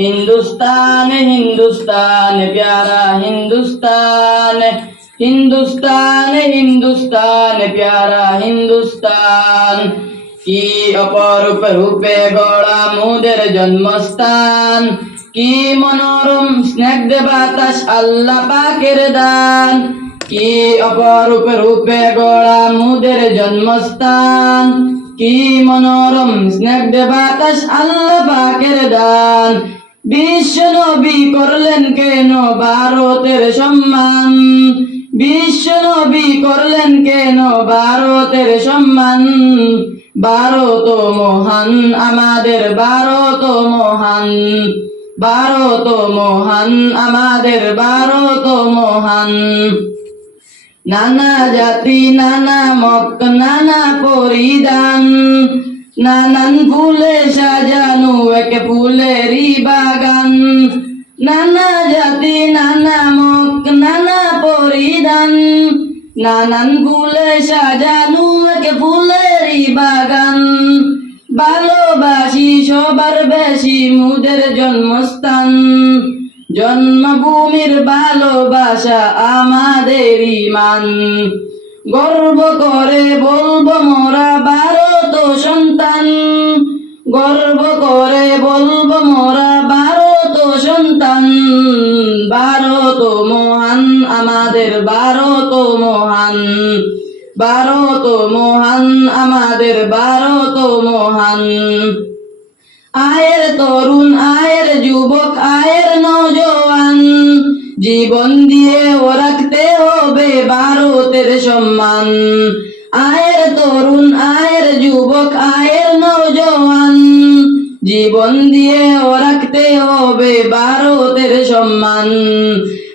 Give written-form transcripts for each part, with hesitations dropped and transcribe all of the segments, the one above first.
हिंदुस्तान हिंदुस्तान प्यारा हिंदुस्तान, हिंदुस्तान हिंदुस्तान प्यारा हिंदुस्तान। কি অপরূপ রূপে গড়া মোদের জন্মস্থান, কি মনোরম স্নিগ্ধ বাতাস আল্লাহ পাকের দান। কি অপরূপ রূপে গড়া মোদের জন্মস্থান, কি মনোরম স্নিগ্ধ বাতাস আল্লাহ পাকের দান। বিশ্ব নবী করলেন কেন ভারতের সম্মান, বিশ্ব নবী করলেন কেন ভারতের সম্মান। ভারত মহান আমাদের ভারত মহান, ভারত মহান আমাদের ভারত মহান। নানা জাতি নানা মত নানা পরিধান, নানান ফুলে সাজানো এক ফুলেরই বাগান। নানা জাতি নানা মত নানা পরিধান, নানান ফুলে সাজানো এক ফুলেরই বাগান। ভালোবাসি সবার বেশি মোদের জন্মস্থান, জন্মভূমির ভালোবাসা আমাদের ইমান। গর্ব করে বলবো মোরা ভারত সন্তান, গর্ব করে বলবো মোরা ভারত সন্তান। ভারত মহান আমাদের ভারত মহান, ভারত মহান আমাদের ভারত মহান। আয়ের তরুণ আয়ের যুবক আয়ের নওজোয়ান, জীবন দিয়ে ও রাখতে হবে ভারতের সম্মান। আয়ের তরুণ আয়ের যুবক আয়ের নওজোয়ান, জীবন দিয়ে ও রাখতে হবে ভারতের সম্মান।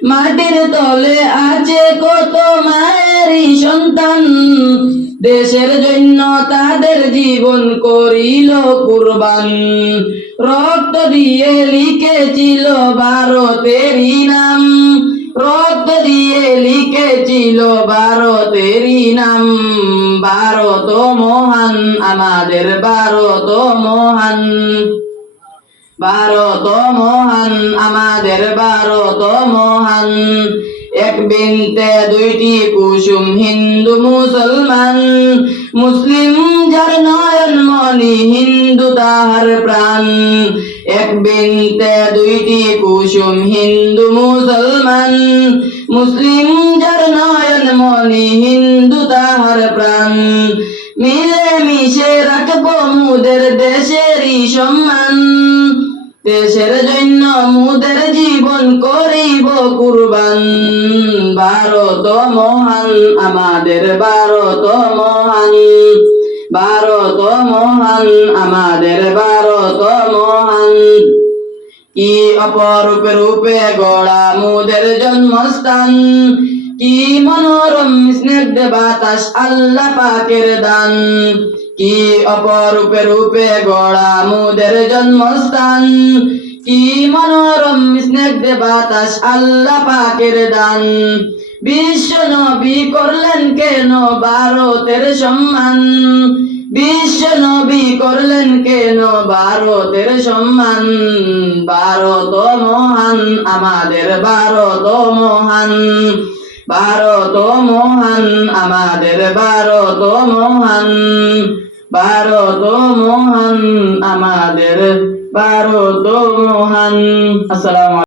মাটির তলে আছে কত মায়েরই সন্তান, দেশের জন্য তাদের জীবন করিল কুরবান। রক্ত দিয়ে লিখেছিল ভারতেরই নাম, রক্ত দিয়ে লিখেছিল ভারতেরই নাম। ভারত মহান আমাদের ভারত মহান, ভারত মহান আমাদের ভারত মহান। এক বৃন্তে দুইটি কুসুম হিন্দু মুসলমান, মুসলিম যার নয়ন মনি হিন্দু তাহার প্রাণ। এক বৃন্তে দুইটি কুসুম হিন্দু মুসলমান, মুসলিম যার নয়ন মনি হিন্দু তাহার প্রাণ। মিলে মিশে রাখবো মোদের দেশেরই সম্মান, দেশের জন্য মোদের জীবন করিব কুরবান। ভারত মহান আমাদের ভারত মহান, ভারত মহান আমাদের ভারত মহান। কি অপরূপ রূপে গড়া মোদের জন্মস্থান, কি মনোরম স্নিগ্ধ বাতাস আল্লাহ পাকের দান। কি অপরূপ রূপে গড়া মোদের জন্মস্থান, কি মনোরম স্নিগ্ধ বাতাস আল্লাহ পাকের দান। বিশ্ব নবী করলেন কেন ভারতের সম্মান, বিশ্ব নবী করলেন কেন ভারতের সম্মান। ভারত মহান আমাদের ভারত মহান, ভারত মহান আমাদের ভারত মহান, ভারত মহান আমাদের ভারত মহান। আসসালামু আলাইকুম।